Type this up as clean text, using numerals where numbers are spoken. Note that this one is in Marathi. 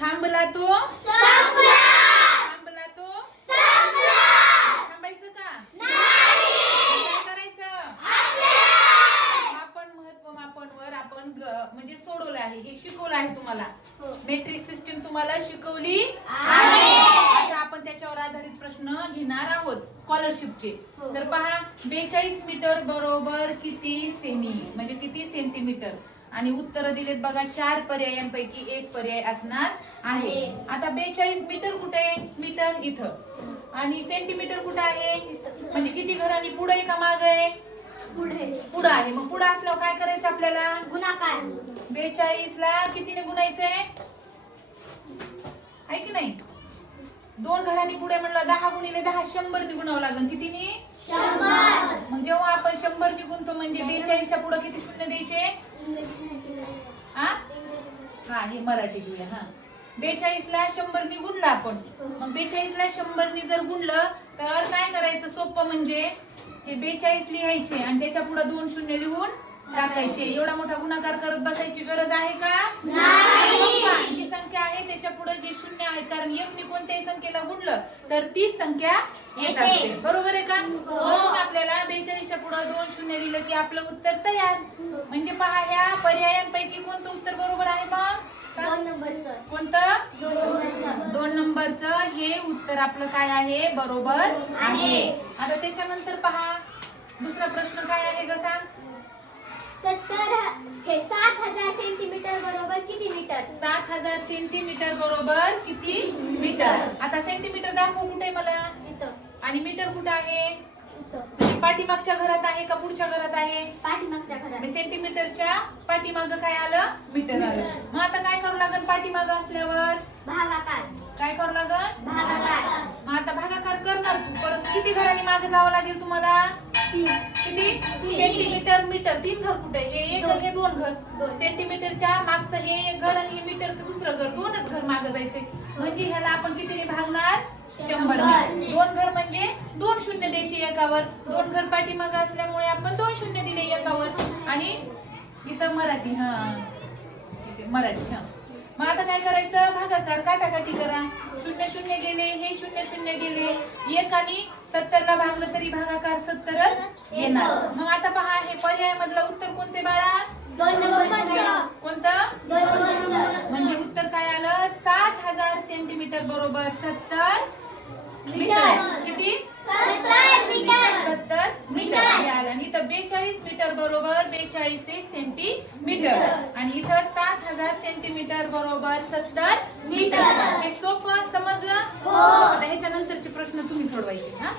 थांबला तो संपला. थांबला तो संपला. थांबायचं का नाही. काय करायचं मापन महत्व मापनवर आपण म्हणजे सोडवलं आहे. हे शिकवलं आहे तुम्हाला. मॅट्रिक सिस्टीम तुम्हाला शिकवली आहे. आता आपण त्याच्यावर आधारित प्रश्न घेणार आहोत स्कॉलरशिपचे. तर पहा 42 मीटर बरोबर किती सेमी म्हणजे किती सेंटीमीटर आणि उत्तर दिलेत बघा. 4 पर्यायांपैकी एक पर्याय असणार आहे. आता 42 मीटर कुठे आहे. मीटर इथं आणि सेंटीमीटर कुठे आहे म्हणजे किती घरांनी पुढे आहे का मागे आहे. पुढे आहे. मग पुढे असल्यावर काय करायचं आपल्याला गुणाकार. 42 ला कितीने गुणायचंय आहे की नाही. 2 घरांनी पुढे म्हणलं 10 गुणिले 10 100 ने गुणावं लागेल. कितीने 100. मग जेव्हा आपण 100 ने गुणतो म्हणजे 42 च्या पुढे किती शून्य द्यायचे. हा हे मराठी लिहूया. हा 42 ला 100 ने गुणलं आपण. मग 42 ला 100 ने जर गुणलं तर काय करायचं सोपं म्हणजे हे 42 लिहायचे आणि त्याच्या पुढे 2 शून्य लिहून टाकायचे. एवढा मोठा गुणाकार करत बसायची गरज आहे का नाही. जी संख्या आहे त्याच्या पुढे जे शून्य आहे कारण एकने कोणत्याही संख्येला गुणलं तर तीच संख्या येत असते. बरोबर आहे का. म्हणून आपल्याला 42 च्या पुढे 2 शून्य लिहिलं की आपलं उत्तर तयार. म्हणजे पहा ह्या पर्यायांपैकी कोणतं उत्तर बरोबर आहे मग. 2 नंबरचं. कोणतं 2 नंबरचं हे उत्तर आपलं काय आहे बरोबर आहे. आता त्याच्यानंतर पहा दुसरा प्रश्न काय आहे ग सांग. 7,000 सेंटीमीटर बरोबर किती मीटर. 7,000 सेंटीमीटर बरोबर किती मीटर. आता सेंटीमीटर दाखव कुठे मला. आणि मीटर कुठे आहे म्हणजे पाठीमागच्या घरात आहे का पुढच्या घरात आहे. पाठीमागच्या घरात. सेंटीमीटरच्या पाठीमाग काय आलं मीटर आलं. मग आता काय करू लागेल पाठीमाग असल्यावर भागाकार. काय करू लागेल भागाकार. मग आता भागाकार करणार तू परत किती घरांनी मागे जावं लागेल तुम्हाला. किती सेंटीमीटर मीटर 3 घर कुठे हे एक घर हे 2 घर. सेंटीमीटरच्या मागचं हे एक घर आणि हे मीटरचं दुसरं घर 2च घर मागे जायचे. म्हणजे ह्याला आपण कितीने भागणार 100 ने. 2 घर म्हणजे 2 शून्य द्यायचे एकावर. 2 घर पाठीमागे असल्यामुळे आपण 2 शून्य दिले एकावर आणि इथं मराठी मराठी. मग आता काय करायचं भागाकार काटाकाटी करा. 0 0 गेले हे 0 0 गेले. 1 आणि 70 ला भागलं तरी भागाकार 70च येणार. मग आता पहा हे पर्याय मधलं उत्तर कोणते बाळा. 2 नंबरचं. कोणतं 2 नंबरचं. म्हणजे उत्तर काय आलं 7,000 सेंटीमीटर बरोबर 70 मीटर. किती 70 मीटर. 70 मीटर हे आलं. आणि इथं 42 मीटर बरोबर 42 सेंटीमीटर आणि इथं 7,000 सेंटीमीटर बरोबर 70 मीटर. हे सोपं समजलं. आता ह्याच्या नंतरचे प्रश्न तुम्ही सोडवायचे. हा